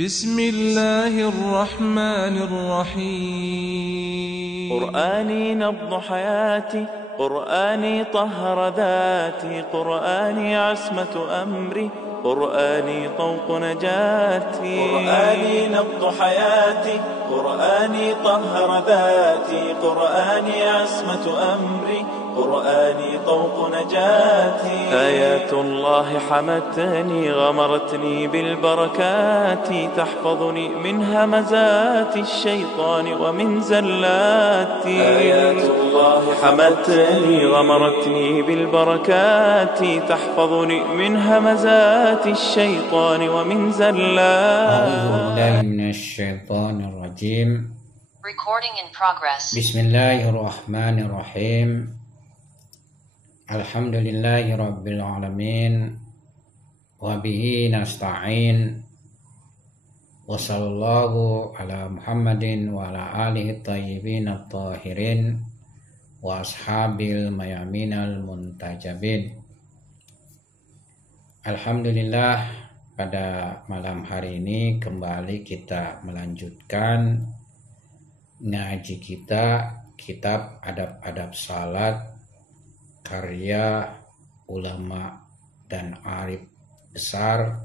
بسم الله الرحمن الرحيم قرآني نبض حياتي، قرآني طهر ذاتي، قرآني عصمة أمري، قرآني طوق نجاتي. قرآني نبض حياتي، قرآني طهر ذاتي، قرآني عصمة أمري، قرآني طوق نجاتي. آيات الله حمتني، غمرتني بالبركات، تحفظني من همزات الشيطان ومن زلاتي. آيات الله حمتني، غمرتني بالبركات، تحفظني من همزات الشيطان ومن زلاتي. أعوذ بالله من الشيطان الرجيم. Recording in progress. بسم الله الرحمن الرحيم. الحمد لله رب العالمين وبه نستعين وصلى الله على محمد وعلى آله الطيبين الطاهرين وأصحاب الميامين المنتجبين. Alhamdulillah, pada malam hari ini kembali kita melanjutkan ngaji kita kitab adab-adab salat karya ulama dan arif besar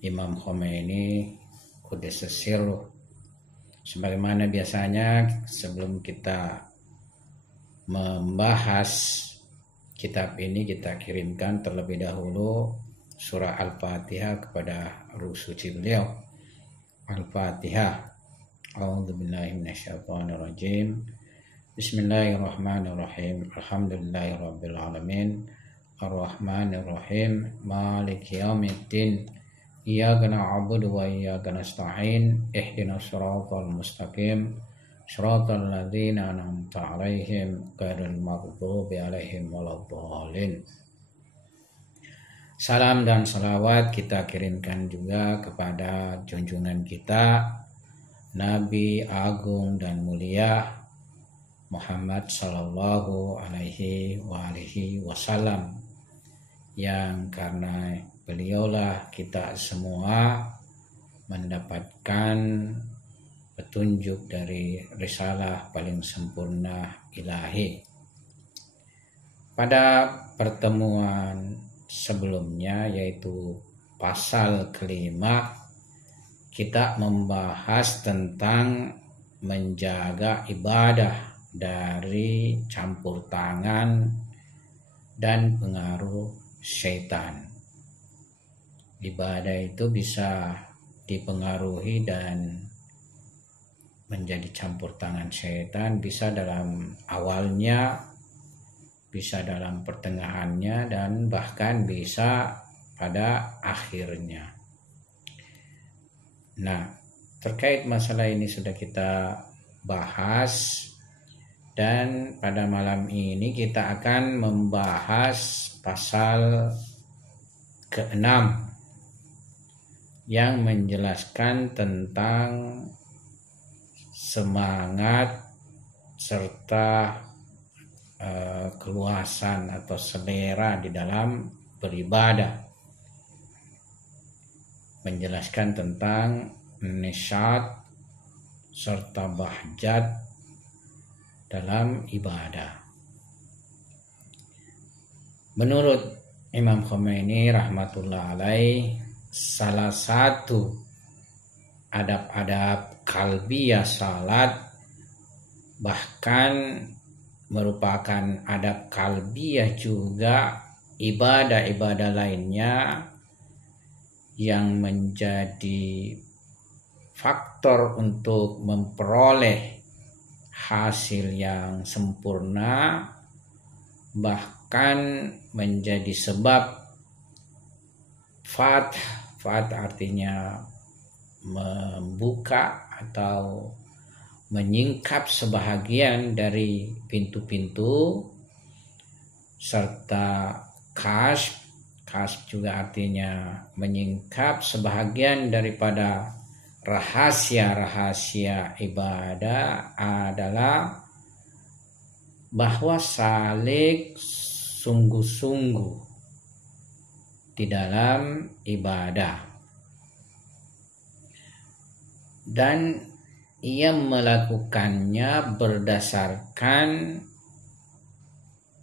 Imam Khomeini Qudus Sirruh. Sebagaimana biasanya, sebelum kita membahas kitab ini, kita kirimkan terlebih dahulu surah Al-Fatihah kepada ruh suci beliau. Al-Fatihah. A'udzubillahi minasyaitonirrajim. Bismillahirrahmanirrahim. Alhamdulillahirabbil alamin. Arrahmanirrahim. Maliki yaumiddin. Iyyaka na'budu wa iyyaka nasta'in. Ihdinas siratal mustaqim. Shiratal ladzina an'amta 'alaihim ghairil maghdubi 'alaihim waladdallin. Salam dan salawat kita kirimkan juga kepada junjungan kita Nabi Agung dan Mulia Muhammad Sallallahu Alaihi Wasallam, yang karena beliaulah kita semua mendapatkan petunjuk dari risalah paling sempurna ilahi. Pada pertemuan sebelumnya, yaitu pasal kelima, kita membahas tentang menjaga ibadah dari campur tangan dan pengaruh syaitan. Ibadah itu bisa dipengaruhi dan menjadi campur tangan syaitan, bisa dalam awalnya, bisa dalam pertengahannya, dan bahkan bisa pada akhirnya. Nah, terkait masalah ini sudah kita bahas, dan pada malam ini kita akan membahas pasal ke-6 yang menjelaskan tentang semangat serta keluasan atau selera di dalam beribadah, menjelaskan tentang nisyat serta bahjat dalam ibadah. Menurut Imam Khomeini rahmatullah alaih, salah satu adab-adab kalbiyah salat, bahkan merupakan adab kalbiyah juga ibadah-ibadah lainnya yang menjadi faktor untuk memperoleh hasil yang sempurna, bahkan menjadi sebab fath artinya membuka atau menyingkap sebahagian dari pintu-pintu, serta kasf juga artinya menyingkap sebahagian daripada rahasia-rahasia ibadah, adalah bahwa salik sungguh-sungguh di dalam ibadah. dan ia melakukannya berdasarkan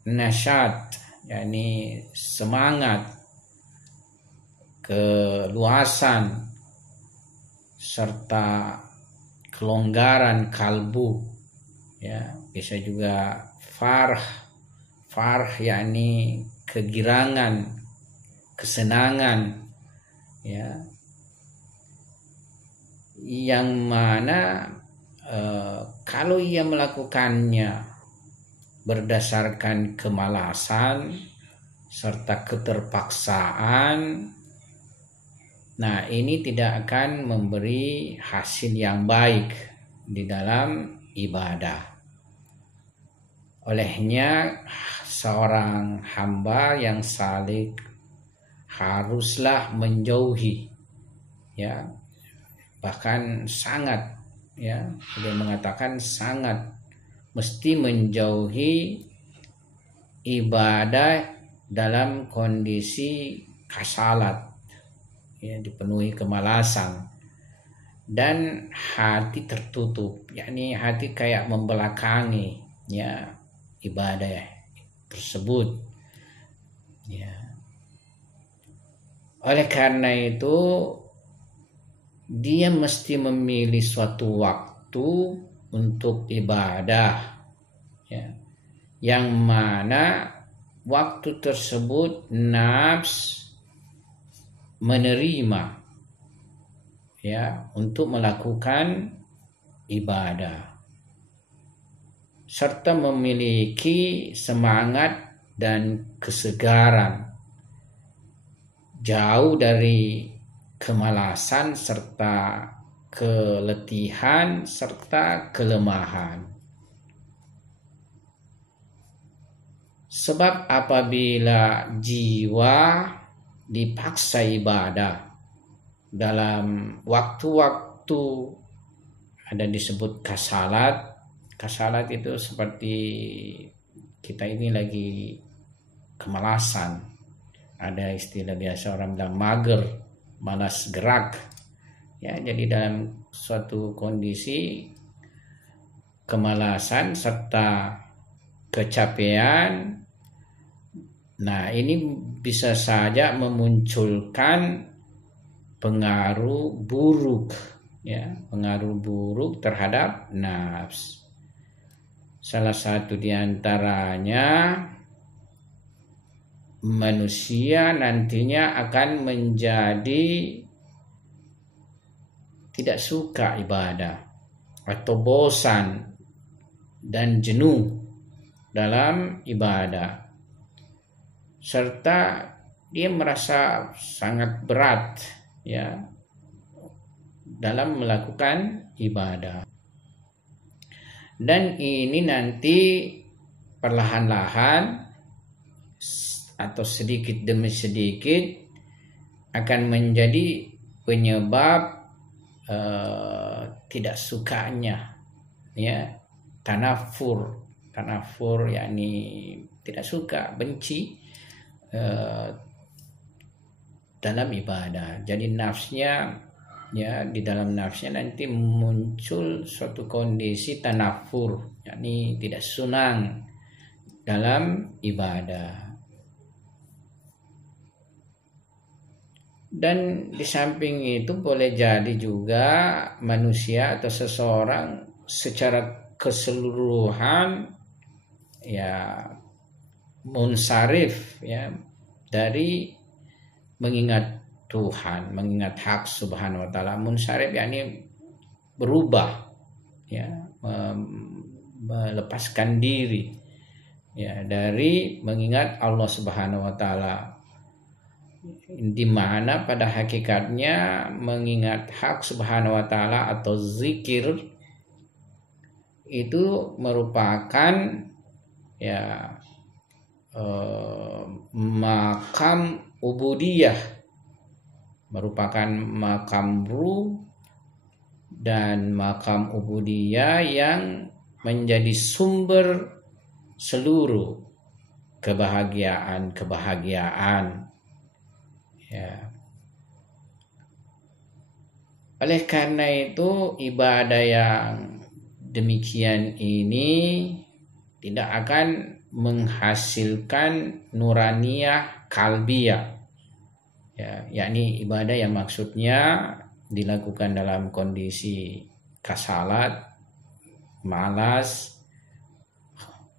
nasyat, yakni semangat, keluasan, serta kelonggaran kalbu, ya. Bisa juga farh yakni kegirangan, kesenangan, ya, yang mana kalau ia melakukannya berdasarkan kemalasan serta keterpaksaan, nah ini tidak akan memberi hasil yang baik di dalam ibadah. Olehnya seorang hamba yang salik haruslah menjauhi, ya, bahkan sangat, ya, dia mengatakan sangat mesti menjauhi ibadah dalam kondisi kasalat, ya, dipenuhi kemalasan dan hati tertutup, yakni hati kayak membelakangi, ya, ibadah tersebut, ya. Oleh karena itu dia mesti memilih suatu waktu untuk ibadah, ya, yang mana waktu tersebut nafs menerima, ya, untuk melakukan ibadah serta memiliki semangat dan kesegaran, jauh dari kemalasan serta keletihan serta kelemahan. Sebab apabila jiwa dipaksa ibadah dalam waktu-waktu ada disebut kasalat. Kasalat itu seperti kita ini lagi kemalasan. Ada istilah biasa orang bilang mager, malas gerak. Ya, jadi dalam suatu kondisi kemalasan serta kecapean, nah ini bisa saja memunculkan pengaruh buruk, ya, pengaruh buruk terhadap nafs. Salah satu di antaranya manusia nantinya akan menjadi tidak suka ibadah atau bosan dan jenuh dalam ibadah, serta dia merasa sangat berat, ya, dalam melakukan ibadah. Dan ini nanti perlahan-lahan atau sedikit demi sedikit akan menjadi penyebab tidak sukanya, ya, tanafur, yakni tidak suka, benci dalam ibadah. Jadi nafsnya, ya, di dalam nafsnya nanti muncul suatu kondisi tanafur, yakni tidak senang dalam ibadah. Dan di samping itu boleh jadi juga manusia atau seseorang secara keseluruhan, ya, munsarif, ya, dari mengingat Tuhan, mengingat hak subhanahu wa ta'ala. Munsarif yakni berubah, ya, melepaskan diri, ya, dari mengingat Allah subhanahu wa ta'ala, di mana pada hakikatnya mengingat hak subhanahu wa ta'ala atau zikir itu merupakan, ya, makam ubudiyah, merupakan makam ruh dan makam ubudiyah yang menjadi sumber seluruh kebahagiaan, ya. Oleh karena itu ibadah yang demikian ini tidak akan menghasilkan nuraniyah kalbiyah, ya, yakni ibadah yang maksudnya dilakukan dalam kondisi kasalat, malas,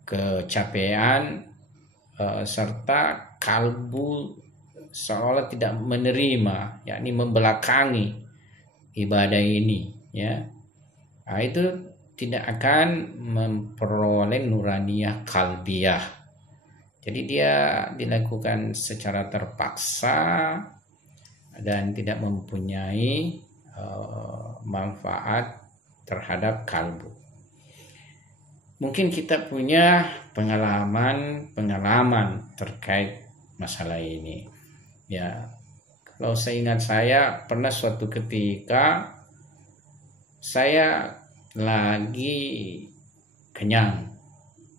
kecapean, serta kalbu seolah tidak menerima, yakni membelakangi ibadah ini, ya. Nah, itu tidak akan memperoleh nuraniyah kalbiyah. Jadi dia dilakukan secara terpaksa dan tidak mempunyai manfaat terhadap kalbu. Mungkin kita punya pengalaman terkait masalah ini. Ya, kalau saya ingat, saya pernah suatu ketika saya lagi kenyang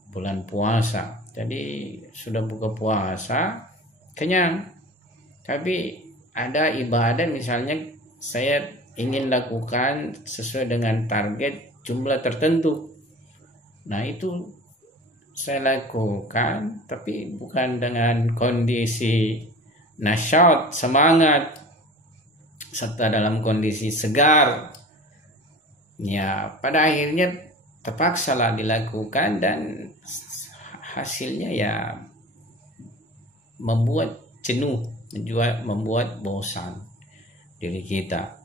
bulan puasa. Jadi sudah buka puasa, kenyang. Tapi ada ibadah misalnya saya ingin lakukan sesuai dengan target jumlah tertentu. Nah, itu saya lakukan, tapi bukan dengan kondisi nasyat, semangat, serta dalam kondisi segar. Ya, pada akhirnya terpaksalah dilakukan dan hasilnya ya membuat jenuh, membuat bosan diri kita.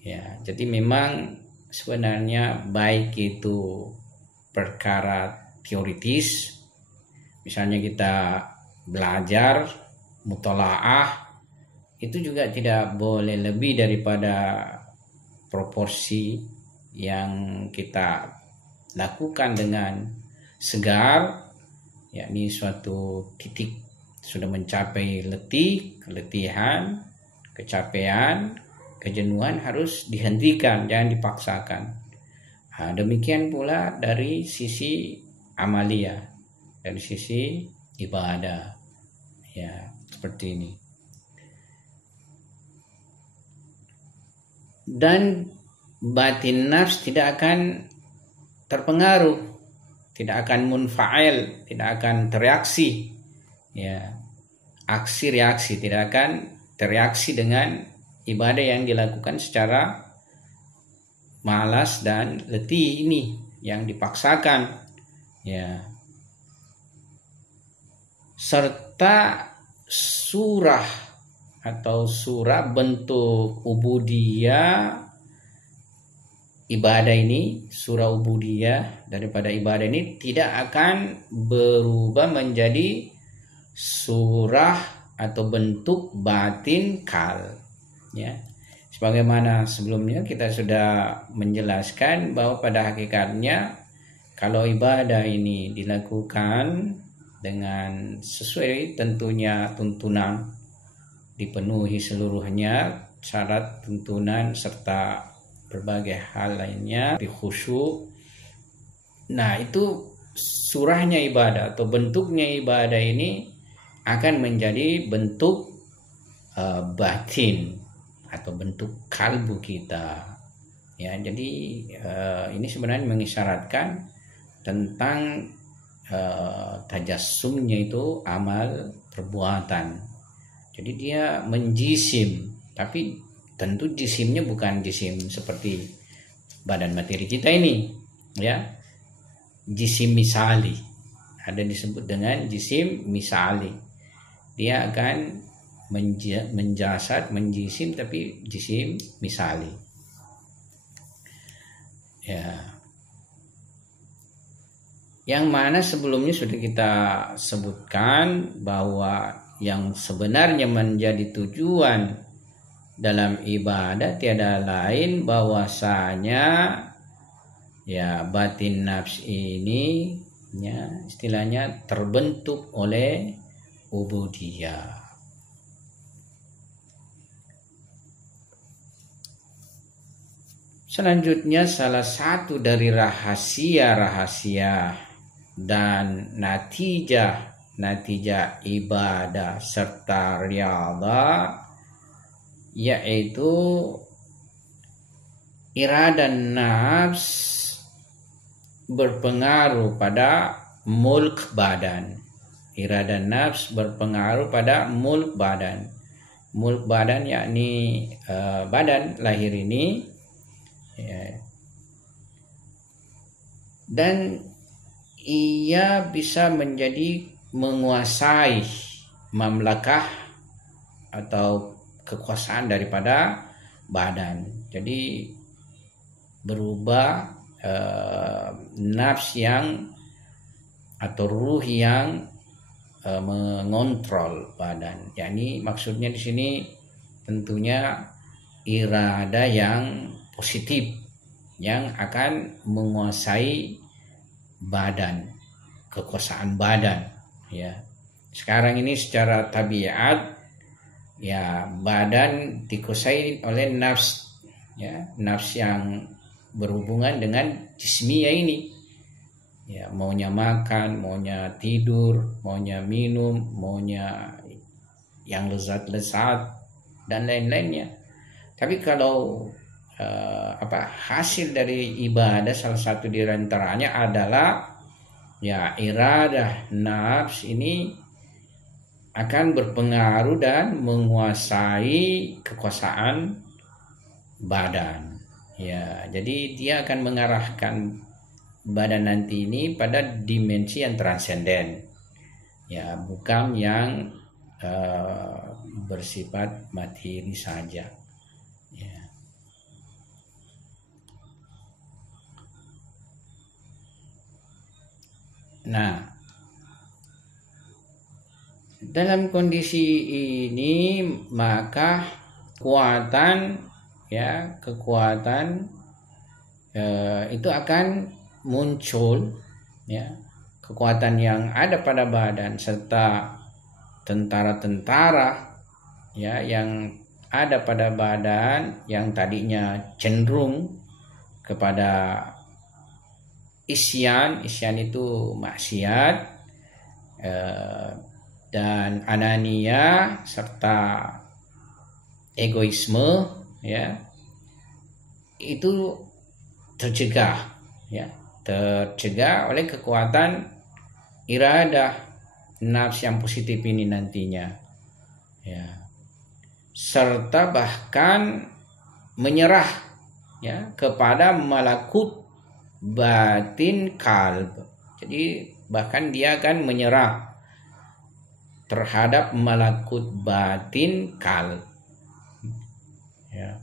Ya, jadi memang sebenarnya baik itu perkara teoritis, misalnya kita belajar mutolaah, itu juga tidak boleh lebih daripada proporsi yang kita lakukan dengan segar, yakni suatu titik sudah mencapai keletihan, kecapean, kejenuhan harus dihentikan, jangan dipaksakan. Nah, demikian pula dari sisi amalia, dari sisi ibadah, ya seperti ini. Dan batin nafs tidak akan terpengaruh, tidak akan munfa'il, tidak akan tereaksi, ya, aksi reaksi, tidak akan tereaksi dengan ibadah yang dilakukan secara malas dan letih ini yang dipaksakan, ya. Serta surah atau surah bentuk ubudiyah ibadah ini, surah ubudiyah daripada ibadah ini tidak akan berubah menjadi surah atau bentuk batin kal, ya. Sebagaimana sebelumnya kita sudah menjelaskan bahwa pada hakikatnya kalau ibadah ini dilakukan dengan sesuai tentunya tuntunan, dipenuhi seluruhnya syarat tuntunan serta berbagai hal lainnya, khusyuk. Nah, itu surahnya ibadah atau bentuknya ibadah ini akan menjadi bentuk batin atau bentuk kalbu kita. Ya, jadi ini sebenarnya mengisyaratkan tentang tajassumnya itu amal perbuatan. Jadi dia menjisim, tapi tentu jisimnya bukan jisim seperti badan materi kita ini, ya. Jisim misali, ada disebut dengan jisim misali. Dia akan menjasad, menjisim, tapi jisim misali, ya. Yang mana sebelumnya sudah kita sebutkan bahwa yang sebenarnya menjadi tujuan dalam ibadah tiada lain bahwasanya ya batin nafs ini, ya, istilahnya terbentuk oleh ubudiyah. Selanjutnya salah satu dari rahasia-rahasia dan natijah ibadah serta riyadhah yaitu irada nafs berpengaruh pada mulk badan. Irada nafs berpengaruh pada mulk badan. Mulk badan yakni badan lahir ini, ya. Dan ia bisa menjadi menguasai mamlakah atau kekuasaan daripada badan. Jadi berubah nafs yang atau ruh yang mengontrol badan. Yakni maksudnya di sini tentunya irada yang positif yang akan menguasai badan, kekuasaan badan, ya. Sekarang ini secara tabiat, ya, badan dikuasai oleh nafs, ya, nafs yang berhubungan dengan jismiyah ini, ya, maunya makan, maunya tidur, maunya minum, maunya yang lezat-lezat dan lain-lainnya. Tapi kalau hasil dari ibadah, salah satu di antaranya adalah, ya, iradah nafs ini akan berpengaruh dan menguasai kekuasaan badan, ya. Jadi dia akan mengarahkan badan nanti ini pada dimensi yang transenden, ya, bukan yang bersifat materi saja, ya. Nah, dalam kondisi ini maka kekuatan itu akan muncul, ya, kekuatan yang ada pada badan serta tentara-tentara, ya, yang ada pada badan yang tadinya cenderung kepada isyan itu maksiat, dan anania serta egoisme, ya, itu tercegah oleh kekuatan iradah nafs yang positif ini nantinya, ya, serta bahkan menyerah, ya, kepada malakut batin kalb. Jadi bahkan dia akan menyerah terhadap malakut batin kalb, ya.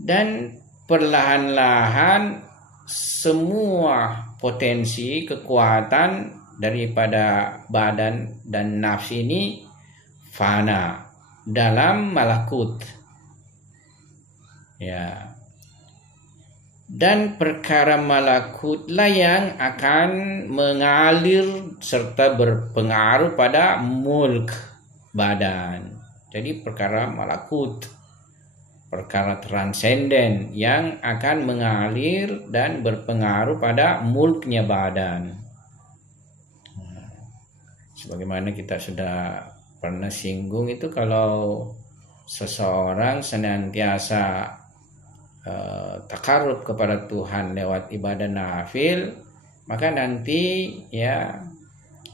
Dan perlahan-lahan semua potensi kekuatan daripada badan dan nafs ini fana dalam malakut, ya. Dan perkara malakutlah yang akan mengalir serta berpengaruh pada mulk badan. Jadi perkara malakut, perkara transenden yang akan mengalir dan berpengaruh pada mulknya badan. Sebagaimana kita sudah pernah singgung itu, kalau seseorang senantiasa takarrub kepada Tuhan lewat ibadah nafil, maka nanti, ya,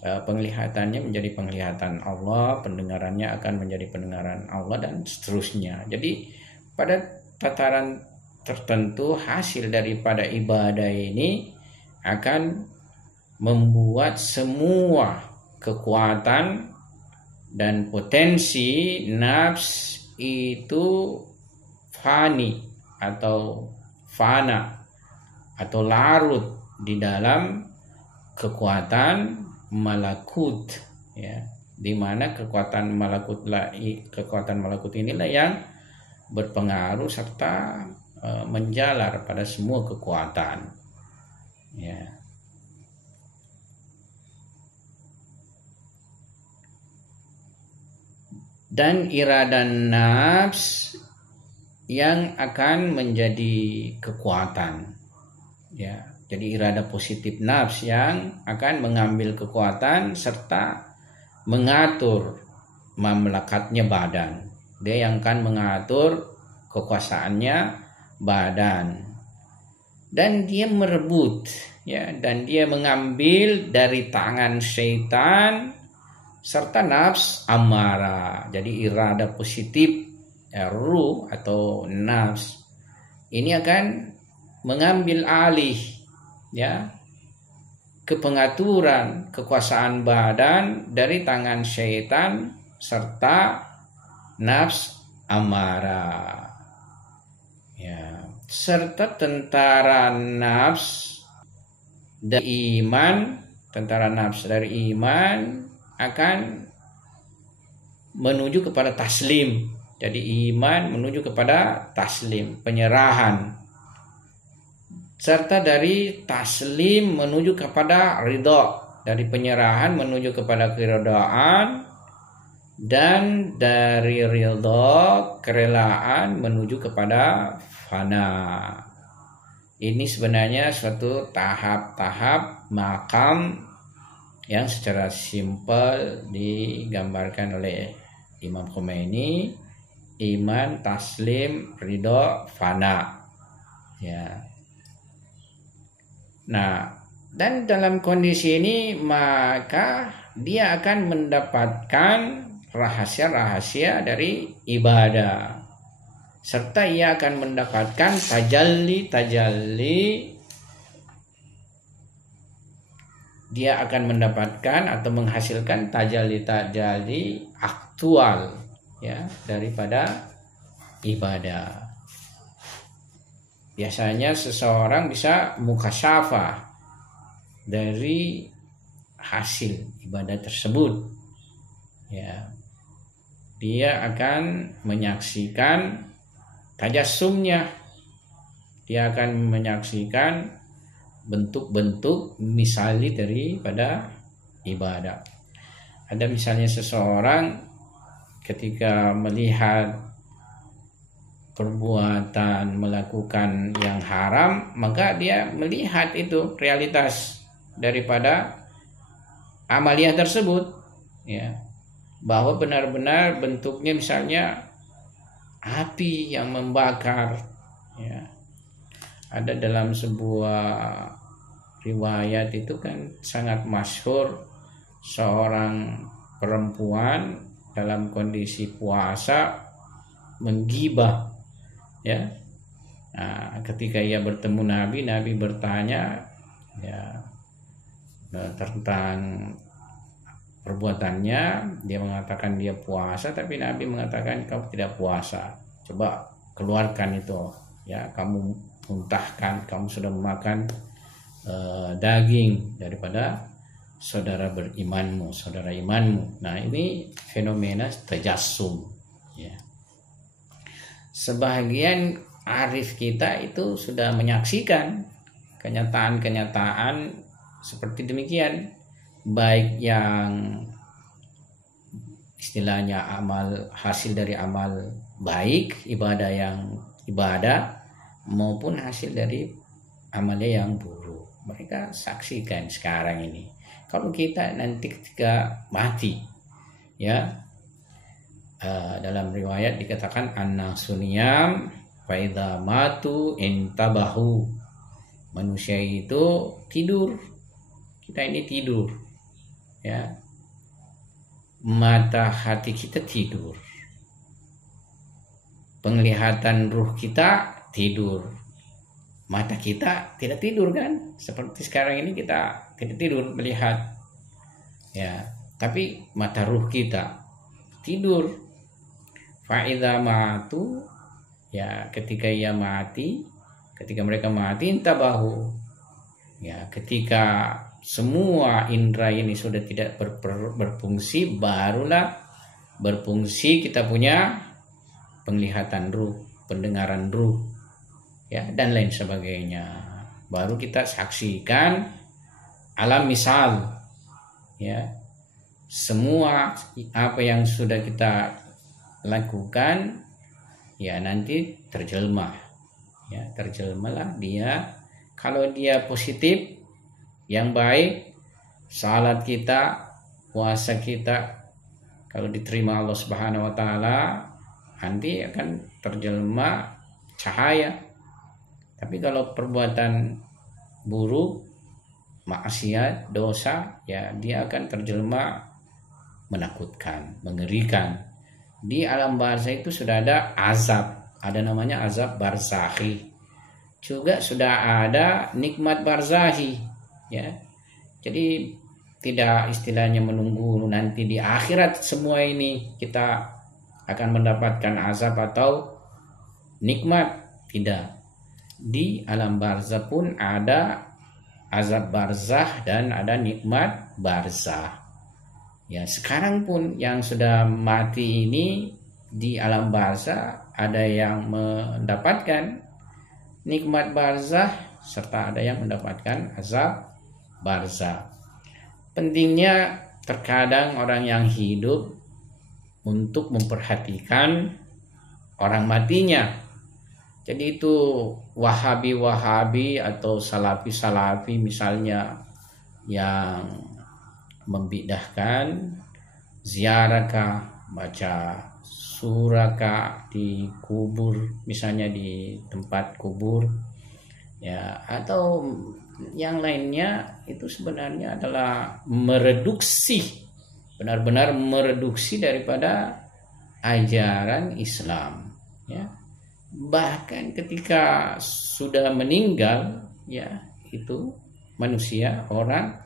penglihatannya menjadi penglihatan Allah, pendengarannya akan menjadi pendengaran Allah, dan seterusnya. Jadi pada tataran tertentu hasil daripada ibadah ini akan membuat semua kekuatan dan potensi nafs itu fani atau fana atau larut di dalam kekuatan malakut, ya, di mana kekuatan malakut inilah yang berpengaruh serta menjalar pada semua kekuatan, ya. Dan irada nafs yang akan menjadi kekuatan, ya. Jadi irada positif nafs yang akan mengambil kekuatan serta mengatur mamlakatnya badan. Dia yang akan mengatur kekuasaannya badan, dan dia merebut, ya, dan dia mengambil dari tangan syaitan serta nafs amara. Jadi irada positif, ruh atau nafs ini akan mengambil alih, ya, kepengaturan kekuasaan badan dari tangan syaitan serta nafs amara, ya, serta tentara nafs dari iman. Tentara nafs dari iman akan menuju kepada taslim. Jadi iman menuju kepada taslim, penyerahan, serta dari taslim menuju kepada ridho, dari penyerahan menuju kepada keridhaan, dan dari ridho, kerelaan menuju kepada fana. Ini sebenarnya suatu tahap-tahap makam yang secara simpel digambarkan oleh Imam Khomeini: iman, taslim, ridho, fana, ya. Nah, dan dalam kondisi ini maka dia akan mendapatkan rahasia-rahasia dari ibadah, serta ia akan mendapatkan tajalli. Dia akan mendapatkan atau menghasilkan tajalli aktual, ya, daripada ibadah. Biasanya seseorang bisa mukasyafah dari hasil ibadah tersebut, ya. Dia akan menyaksikan tajassumnya, dia akan menyaksikan bentuk-bentuk misali daripada ibadah. Ada misalnya seseorang ketika melihat perbuatan melakukan yang haram, maka dia melihat itu realitas daripada amaliyah tersebut, ya, bahwa benar-benar bentuknya misalnya api yang membakar, ya. Ada dalam sebuah riwayat itu kan sangat masyhur, seorang perempuan dalam kondisi puasa menggibah, ya. Nah, ketika ia bertemu Nabi bertanya, ya, tentang perbuatannya. Dia mengatakan dia puasa, tapi Nabi mengatakan kamu tidak puasa. Coba keluarkan itu, ya, kamu muntahkan, kamu sudah memakan daging daripada saudara berimanmu, saudara imanmu. Nah, ini fenomena tajassum, ya. Sebagian arif kita itu sudah menyaksikan kenyataan-kenyataan seperti demikian, baik yang istilahnya amal, hasil dari amal baik, ibadah maupun hasil dari amalnya yang buruk. Mereka saksikan sekarang ini. Kalau kita nanti ketika mati, ya, dalam riwayat dikatakan an-nasu niyam fa idza matu intabahu. Manusia itu tidur. Kita ini tidur, ya. Mata hati kita tidur. Penglihatan ruh kita tidur. Mata kita tidak tidur, kan? Seperti sekarang ini kita tidak tidur melihat, ya. Tapi mata ruh kita tidur. Fa'idha matu, ya, ketika ia mati, ketika mereka mati intabahu, ya, ketika semua indera ini sudah tidak berfungsi, barulah berfungsi kita punya penglihatan ruh, pendengaran ruh, ya, dan lain sebagainya. Baru kita saksikan alam misal, ya, semua apa yang sudah kita lakukan, ya, nanti terjelma, ya, terjelmalah dia. Kalau dia positif, yang baik, salat kita, puasa kita, kalau diterima Allah Subhanahu wa taala, nanti akan terjelma cahaya, Tapi kalau perbuatan buruk, maksiat, dosa, ya dia akan terjelma menakutkan, mengerikan. Di alam barzah itu sudah ada azab, ada namanya azab barzakhi. Juga sudah ada nikmat barzahi, ya. Jadi tidak istilahnya menunggu nanti di akhirat semua ini kita akan mendapatkan azab atau nikmat, tidak. Di alam barzah pun ada azab barzah dan ada nikmat barzah. Ya, sekarang pun yang sudah mati ini di alam barzah ada yang mendapatkan nikmat barzah serta ada yang mendapatkan azab barzah. Pentingnya terkadang orang yang hidup untuk memperhatikan orang matinya. Jadi itu Wahabi atau Salafi misalnya yang membidahkan ziarah baca surah di kubur, misalnya di tempat kubur, ya, atau yang lainnya, itu sebenarnya adalah benar-benar mereduksi daripada ajaran Islam, ya. Bahkan ketika sudah meninggal, ya, itu manusia, orang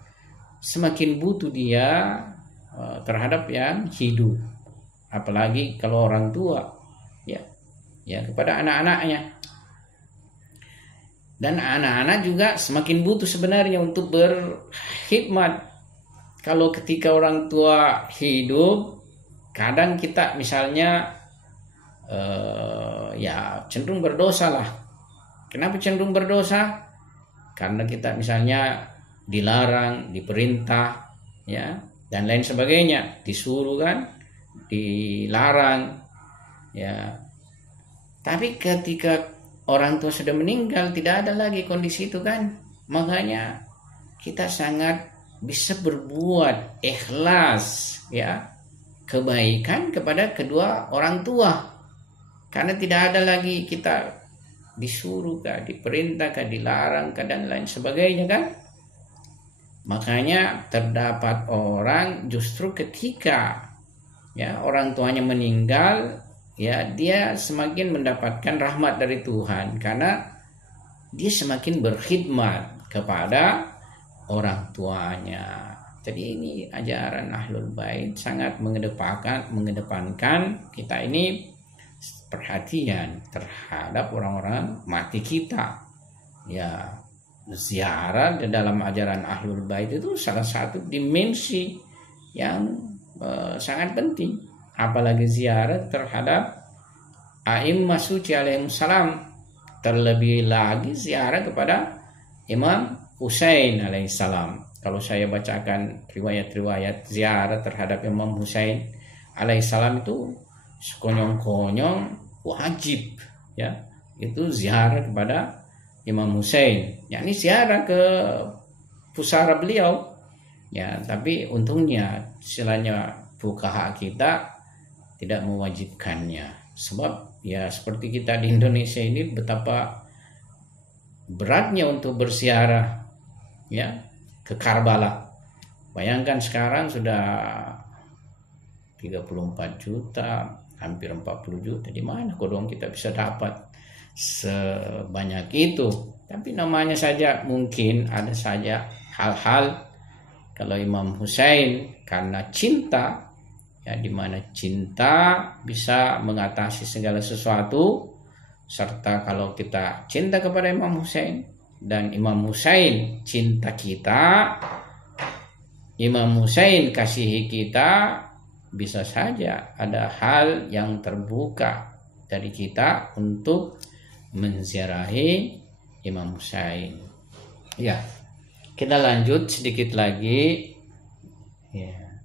semakin butuh dia terhadap yang hidup, apalagi kalau orang tua, ya kepada anak-anaknya. Dan anak-anak juga semakin butuh sebenarnya untuk berkhidmat. Kalau ketika orang tua hidup, kadang kita misalnya cenderung berdosa lah. Kenapa cenderung berdosa? Karena kita misalnya dilarang, diperintah, ya, dan lain sebagainya, disuruh kan, dilarang, ya. Tapi ketika orang tua sudah meninggal, tidak ada lagi kondisi itu kan. Makanya kita sangat bisa berbuat ikhlas, ya, kebaikan kepada kedua orang tua. Karena tidak ada lagi kita disuruh kah, diperintah kah, dilarang kah, dan lain sebagainya kan. Makanya terdapat orang justru ketika, ya, orang tuanya meninggal, ya, dia semakin mendapatkan rahmat dari Tuhan karena dia semakin berkhidmat kepada orang tuanya. Jadi ini ajaran Ahlul Bait sangat mengedepankan kita ini perhatian terhadap orang-orang mati kita. Ya, ziarah di dalam ajaran Ahlul Bait itu salah satu dimensi yang sangat penting. Apalagi ziarah terhadap a'immah suci alaihissalam, terlebih lagi ziarah kepada Imam Husain alaihissalam. Kalau saya bacakan riwayat-riwayat ziarah terhadap Imam Husain alaihissalam itu sekonyong-konyong wajib, ya, itu ziarah kepada Imam Husain, yakni ziarah ke pusara beliau, ya. Tapi untungnya istilahnya fuqaha kita tidak mewajibkannya, sebab ya seperti kita di Indonesia ini betapa beratnya untuk berziarah, ya, ke Karbala. Bayangkan sekarang sudah 34 juta, hampir 40 juta. Di mana kodong kita bisa dapat sebanyak itu? Tapi namanya saja mungkin ada saja hal-hal. Kalau Imam Husain karena cinta, ya, di mana cinta bisa mengatasi segala sesuatu, serta kalau kita cinta kepada Imam Husain dan Imam Husain cinta kita, Imam Husain kasihi kita, bisa saja ada hal yang terbuka dari kita untuk menziarahi Imam Husain. Ya, kita lanjut sedikit lagi. Ya.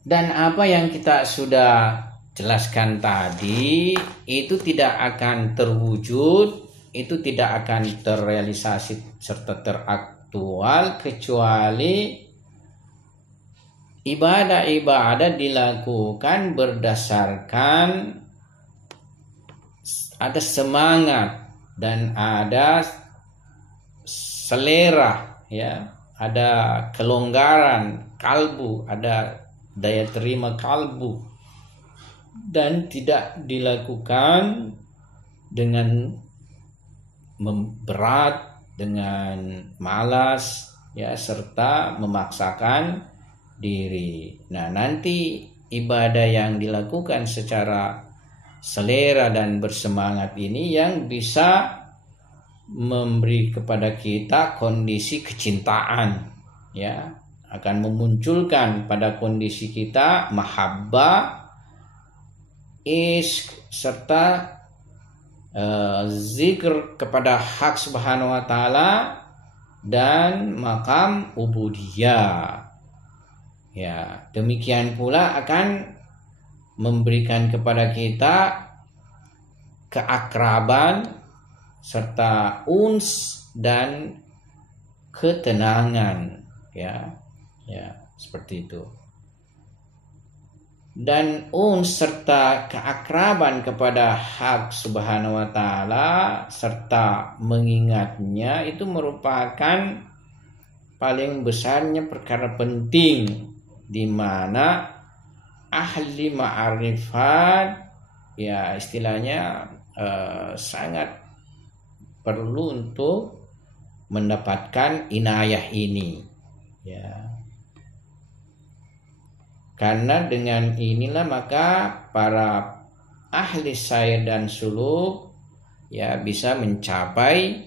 Dan apa yang kita sudah jelaskan tadi itu tidak akan terwujud, itu tidak akan terrealisasi serta teraktual kecuali ibadah-ibadah dilakukan berdasarkan ada semangat dan ada selera, ya, ada kelonggaran kalbu, ada daya terima kalbu, dan tidak dilakukan dengan berat, dengan malas, ya, serta memaksakan diri. Nah, nanti ibadah yang dilakukan secara selera dan bersemangat ini yang bisa memberi kepada kita kondisi kecintaan, ya, akan memunculkan pada kondisi kita mahabbah, ishq, serta zikr kepada hak subhanahu wa ta'ala dan makam ubudiyah. Ya, demikian pula akan memberikan kepada kita keakraban serta uns dan ketenangan, ya, seperti itu. Dan uns serta keakraban kepada hak subhanahu wa ta'ala serta mengingatnya itu merupakan paling besarnya perkara penting, di mana ahli ma'rifat, ya, istilahnya sangat perlu untuk mendapatkan inayah ini, ya. Karena dengan inilah maka para ahli sair dan suluk, ya, bisa mencapai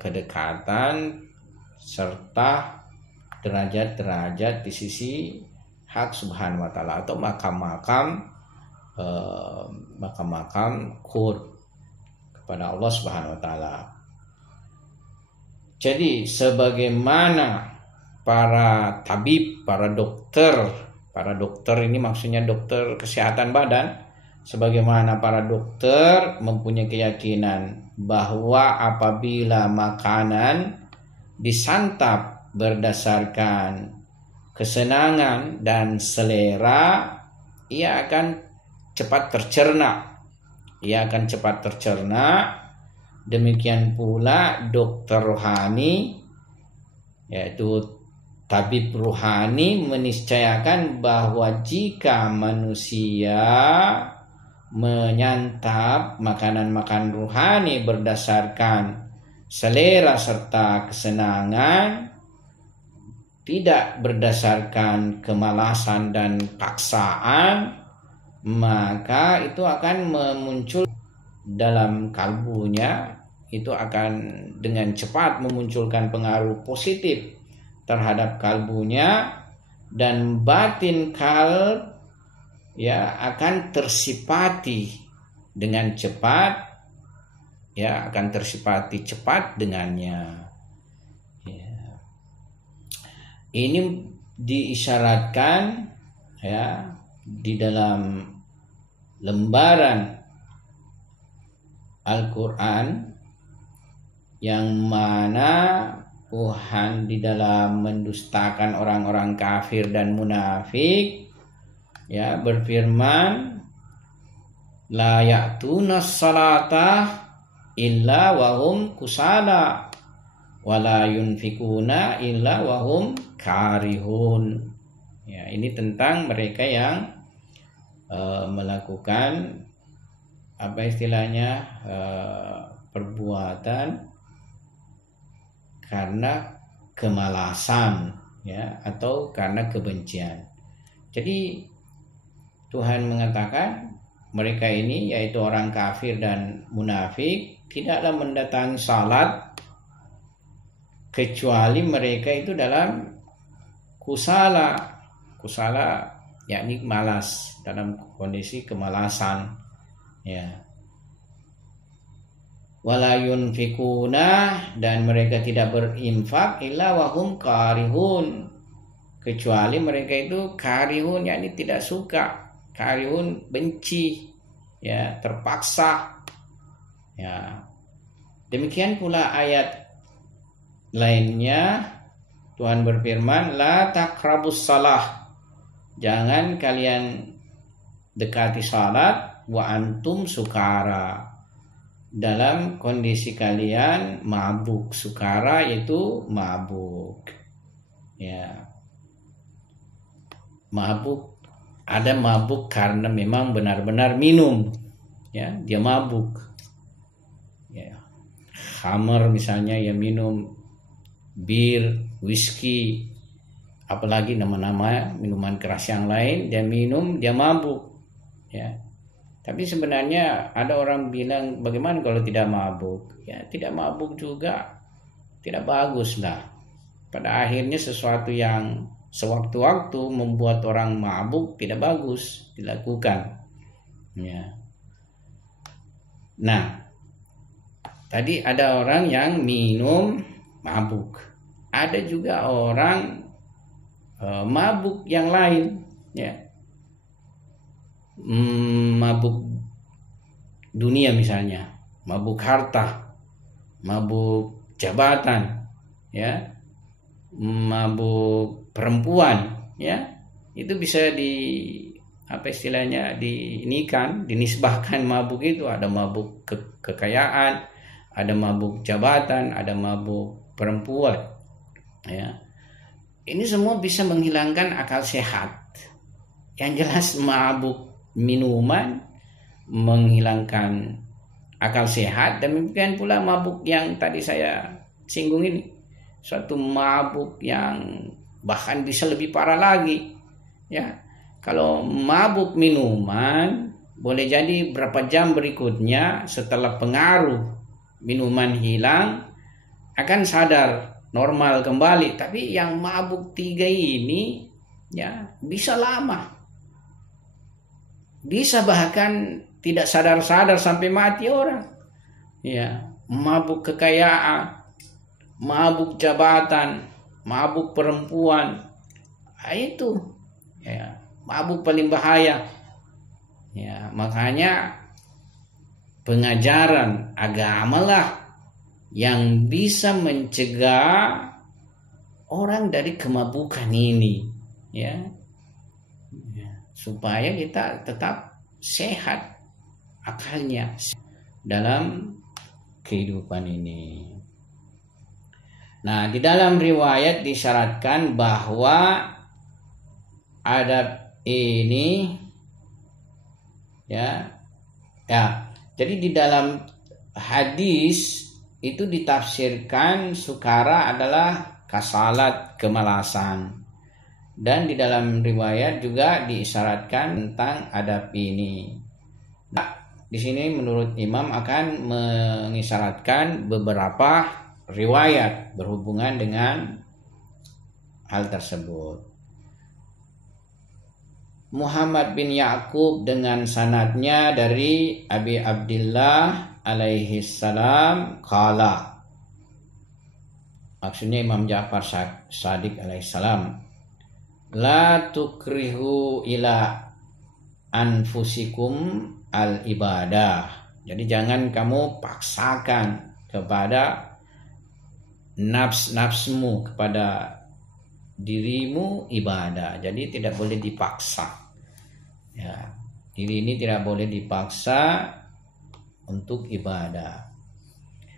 kedekatan serta derajat-derajat di sisi hak subhanahu wa ta'ala atau makam-makam qurb kepada Allah subhanahu wa ta'ala. Jadi sebagaimana para tabib, para dokter ini maksudnya dokter kesehatan badan, sebagaimana para dokter mempunyai keyakinan bahwa apabila makanan disantap berdasarkan kesenangan dan selera, ia akan cepat tercerna. Demikian pula dokter rohani, yaitu tabib rohani, meniscayakan bahwa jika manusia menyantap makanan-makanan rohani berdasarkan selera serta kesenangan, tidak berdasarkan kemalasan dan paksaan, maka itu akan memuncul dalam kalbunya, itu akan dengan cepat memunculkan pengaruh positif terhadap kalbunya, dan batin kalb, ya, akan tersipati dengan cepat, ya, akan tersipati cepat dengannya. Ini diisyaratkan, ya, di dalam lembaran Al-Quran, yang mana Tuhan di dalam mendustakan orang-orang kafir dan munafik, ya, berfirman, la ya'tuna salata illa wahum kusala wala yunfikuna illa wahum karihun. Ya, ini tentang mereka yang melakukan apa istilahnya perbuatan karena kemalasan, ya, atau karena kebencian. Jadi Tuhan mengatakan mereka ini, yaitu orang kafir dan munafik, tidaklah mendatangi salat kecuali mereka itu dalam kusala, yakni malas, dalam kondisi kemalasan, ya. Wala yunfikuna, dan mereka tidak berinfak illa wahum karihun, kecuali mereka itu karihun, yakni tidak suka, karihun benci, ya, terpaksa, ya. Demikian pula ayat lainnya, Tuhan berfirman, la taqrabus salah, jangan kalian dekati salat, wa antum sukara, dalam kondisi kalian mabuk. Sukara itu mabuk. Ya. Mabuk, ada mabuk karena memang benar-benar minum. Ya, dia mabuk. Ya. Khamar misalnya, ya minum bir, whisky, apalagi nama-nama minuman keras yang lain, dia minum, dia mabuk. Ya. Tapi sebenarnya ada orang bilang, bagaimana kalau tidak mabuk? Ya, tidak mabuk juga tidak bagus lah. Pada akhirnya sesuatu yang sewaktu-waktu membuat orang mabuk tidak bagus dilakukan. Ya. Nah, tadi ada orang yang minum mabuk. Ada juga orang mabuk yang lain, ya. Mabuk dunia misalnya, mabuk harta, mabuk jabatan, ya, mabuk perempuan, ya, itu bisa dinisbahkan mabuk itu. Ada mabuk kekayaan, ada mabuk jabatan, ada mabuk perempuan, ya. Ini semua bisa menghilangkan akal sehat. Yang jelas mabuk minuman menghilangkan akal sehat, dan demikian pula mabuk yang tadi saya singgung ini, suatu mabuk yang bahkan bisa lebih parah lagi. Ya, kalau mabuk minuman boleh jadi berapa jam berikutnya setelah pengaruh minuman hilang akan sadar normal kembali. Tapi yang mabuk 3 ini, ya, bisa lama. Bisa bahkan tidak sadar-sadar sampai mati orang. Ya, mabuk kekayaan, mabuk jabatan, mabuk perempuan, itu, ya, mabuk paling bahaya. Ya, makanya pengajaran agamalah yang bisa mencegah orang dari kemabukan ini, ya. Supaya kita tetap sehat akalnya dalam kehidupan ini. Nah, di dalam riwayat disyaratkan bahwa adab ini, ya. Jadi di dalam hadis itu ditafsirkan sukara adalah kasalat, kemalasan. Dan di dalam riwayat juga diisyaratkan tentang adab ini. Nah, di sini menurut Imam akan mengisyaratkan beberapa riwayat berhubungan dengan hal tersebut. Muhammad bin Ya'qub dengan sanadnya dari Abi Abdillah alaihi salam qala. Maksudnya Imam Ja'far Shadiq alaihi salam. La tukrihu ila anfusikum al ibadah. Jadi jangan kamu paksakan kepada nafsmu, kepada dirimu ibadah. Jadi tidak boleh dipaksa. Ya, diri ini tidak boleh dipaksa untuk ibadah.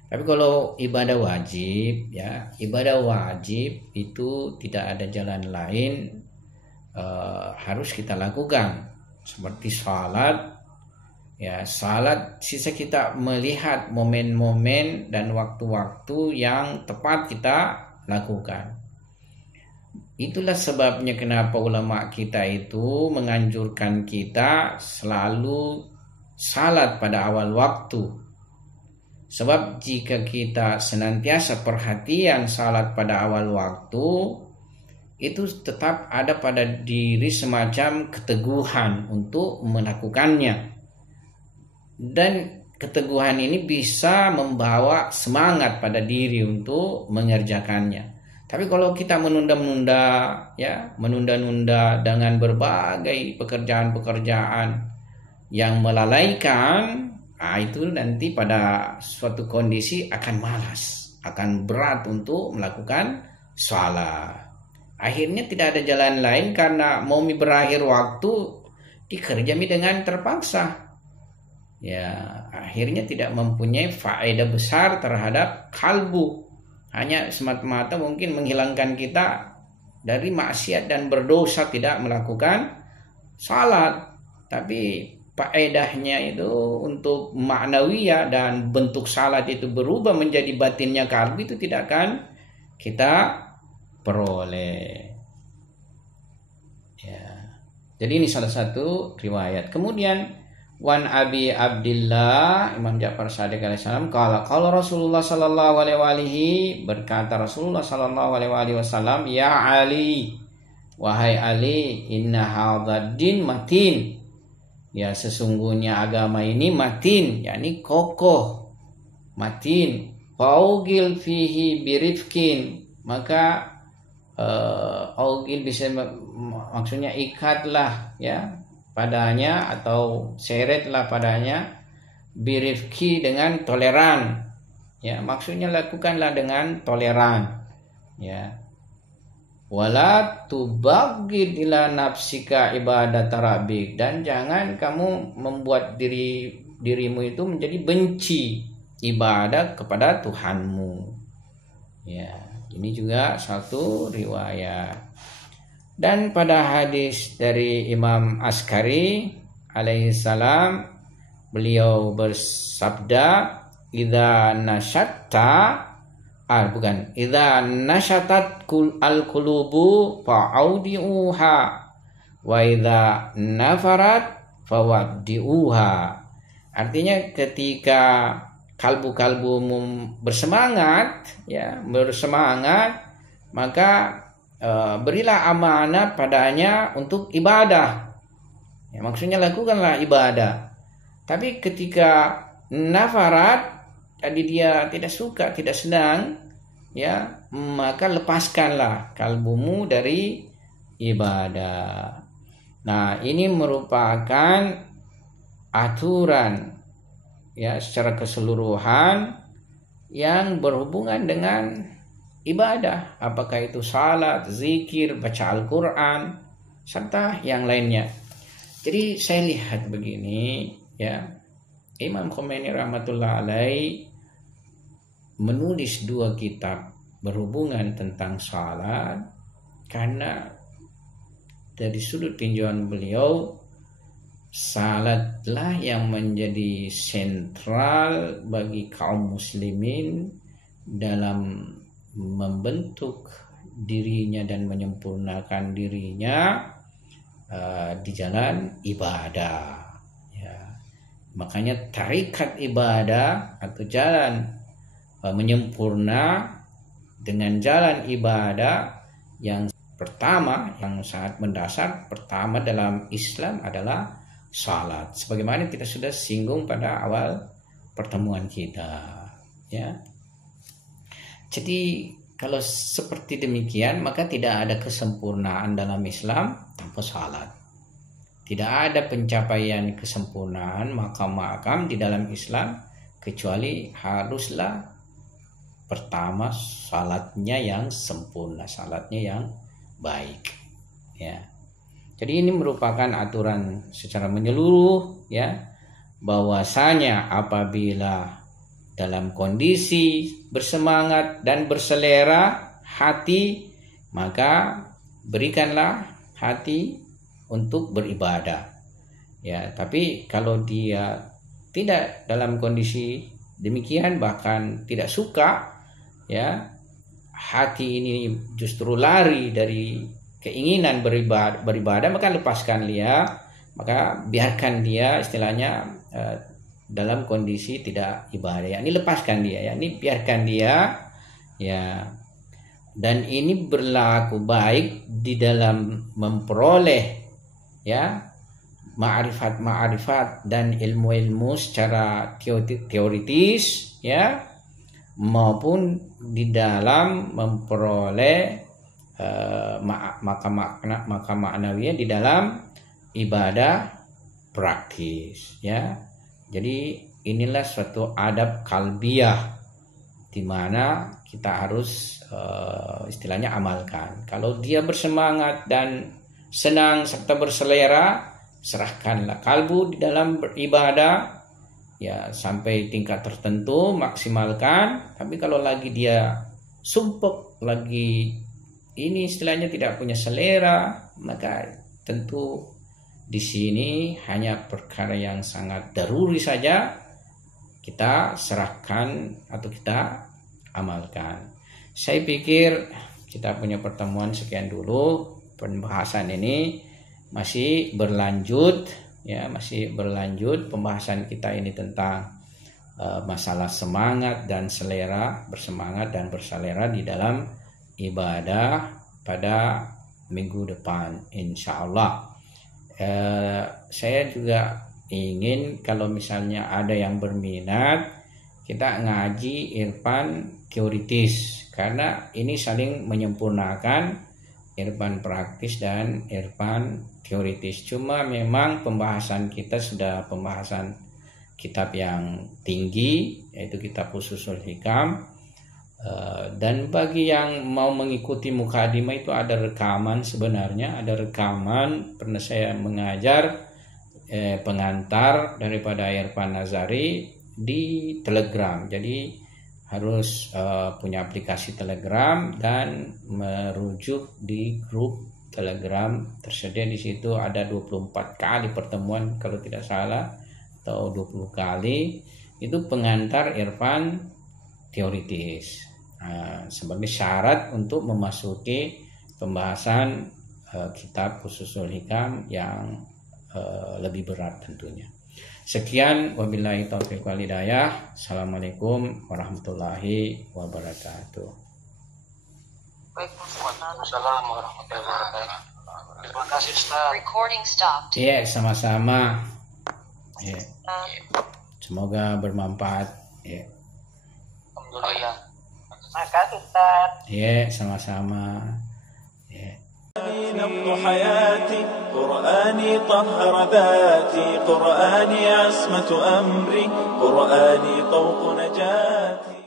Tapi kalau ibadah wajib, ya, ibadah wajib itu tidak ada jalan lain, harus kita lakukan. Seperti salat, ya, salat sisa kita melihat momen-momen dan waktu-waktu yang tepat kita lakukan. Itulah sebabnya kenapa ulama kita itu menganjurkan kita selalu salat pada awal waktu. Sebab jika kita senantiasa perhatian salat pada awal waktu, itu tetap ada pada diri semacam keteguhan untuk melakukannya. Dan keteguhan ini bisa membawa semangat pada diri untuk mengerjakannya. Tapi kalau kita menunda-nunda, ya, menunda-nunda dengan berbagai pekerjaan-pekerjaan yang melalaikan, itu nanti pada suatu kondisi akan malas, akan berat untuk melakukan salat. Akhirnya tidak ada jalan lain karena mau berakhir waktu dikerjami dengan terpaksa. ya akhirnya tidak mempunyai faedah besar terhadap kalbu, hanya semata-mata mungkin menghilangkan kita dari maksiat dan berdosa, tidak melakukan salat. Tapi faedahnya itu untuk ma'nawiyah dan bentuk salat itu berubah menjadi batinnya kalbu, itu tidak akan kita peroleh. Ya. Jadi ini salah satu riwayat. Kemudian Wan Abi Abdillah Imam Ja'far Shadiq alaihissalam kalau Rasulullah sallallahu alaihi berkata Rasulullah sallallahu alaihi wasallam, ya Ali, wahai Ali, inna hadzal din matin. Ya, sesungguhnya agama ini matin, yakni kokoh, matin. Faugil fihi birifkin, maka augil bisa maksudnya ikatlah ya padanya atau seretlah padanya, birifki dengan toleran, ya maksudnya lakukanlah dengan toleran, ya. Wala tubaghid ila nafsika ibadat rabbik, dan jangan kamu membuat dirimu itu menjadi benci ibadah kepada Tuhanmu. Ya, ini juga satu riwayat. Dan pada hadis dari Imam Askari alaihissalam, beliau bersabda, idza nasyatat al-qulubu fa'audiuha wa idza nafarat fawaddiuha. Artinya ketika kalbu-kalbumu bersemangat, maka berilah amanah padanya untuk ibadah. Ya, maksudnya lakukanlah ibadah. Tapi ketika nafarat, jadi dia tidak suka, tidak senang, ya, maka lepaskanlah kalbumu dari ibadah. Nah, ini merupakan aturan ya secara keseluruhan yang berhubungan dengan ibadah, apakah itu salat, zikir, baca Al-Quran, serta yang lainnya. Jadi saya lihat begini, ya, Imam Khomeini rahmatullah alaih menulis 2 kitab berhubungan tentang salat karena dari sudut tinjauan beliau, salatlah yang menjadi sentral bagi kaum muslimin dalam membentuk dirinya dan menyempurnakan dirinya di jalan ibadah. Ya. Makanya tarikat ibadah atau jalan menyempurna dengan jalan ibadah yang pertama, yang sangat mendasar pertama dalam Islam adalah salat. Sebagaimana kita sudah singgung pada awal pertemuan kita, ya. Jadi kalau seperti demikian, maka tidak ada kesempurnaan dalam Islam tanpa salat. Tidak ada pencapaian kesempurnaan makam-makam di dalam Islam kecuali haruslah pertama salatnya yang sempurna, salatnya yang baik, ya. Jadi ini merupakan aturan secara menyeluruh, ya, bahwasanya apabila dalam kondisi bersemangat dan berselera hati, maka berikanlah hati untuk beribadah, ya. Tapi kalau dia tidak dalam kondisi demikian, bahkan tidak suka, ya, hati ini justru lari dari keinginan beribadah, maka lepaskan dia, maka biarkan dia istilahnya dalam kondisi tidak ibadah, ya, ini lepaskan dia, ya, ini biarkan dia, ya. Dan ini berlaku baik di dalam memperoleh, ya, ma'rifat dan ilmu-ilmu secara teoritis, ya, maupun di dalam memperoleh maka maknawiyah di dalam ibadah praktis, ya. Jadi inilah suatu adab kalbiyah di mana kita harus istilahnya amalkan. Kalau dia bersemangat dan senang serta berselera, serahkanlah kalbu di dalam beribadah, ya sampai tingkat tertentu maksimalkan. Tapi kalau lagi dia sumpek, lagi ini istilahnya tidak punya selera, maka tentu di sini hanya perkara yang sangat daruri saja kita serahkan atau kita amalkan. Saya pikir kita punya pertemuan sekian dulu. Pembahasan ini masih berlanjut, ya, masih berlanjut pembahasan kita ini tentang masalah semangat dan selera, bersemangat dan berselera di dalam ibadah pada minggu depan, insya Allah. Saya juga ingin kalau misalnya ada yang berminat, kita ngaji irfan teoritis, karena ini saling menyempurnakan irfan praktis dan irfan teoritis. Cuma memang pembahasan kita sudah pembahasan kitab yang tinggi, yaitu kitab Ushul Hikam. Dan bagi yang mau mengikuti mukadimah itu ada rekaman, sebenarnya ada rekaman pernah saya mengajar pengantar daripada Irfan Nazari di Telegram. Jadi harus punya aplikasi Telegram dan merujuk di grup Telegram tersedia. Di situ ada 24 kali pertemuan kalau tidak salah, atau 20 kali itu pengantar irfan teoritis. Sebagai syarat untuk memasuki pembahasan kitab Ushul Hikam yang lebih berat tentunya. Sekian, wabillahi taufiq wal hidayah. Assalamualaikum warahmatullahi wabarakatuh. Waalaikumsalam warahmatullahi wabarakatuh. Terima kasih Ustaz. Recording stopped. Iya, sama-sama. Ya. Semoga bermanfaat. Ya. Alhamdulillah. Terima kasih Ustaz. Ya, sama-sama. Ya. نبض حياتي قرآني طهر ذاتي قرآني عصمة أمري قرآني طوق نجاتي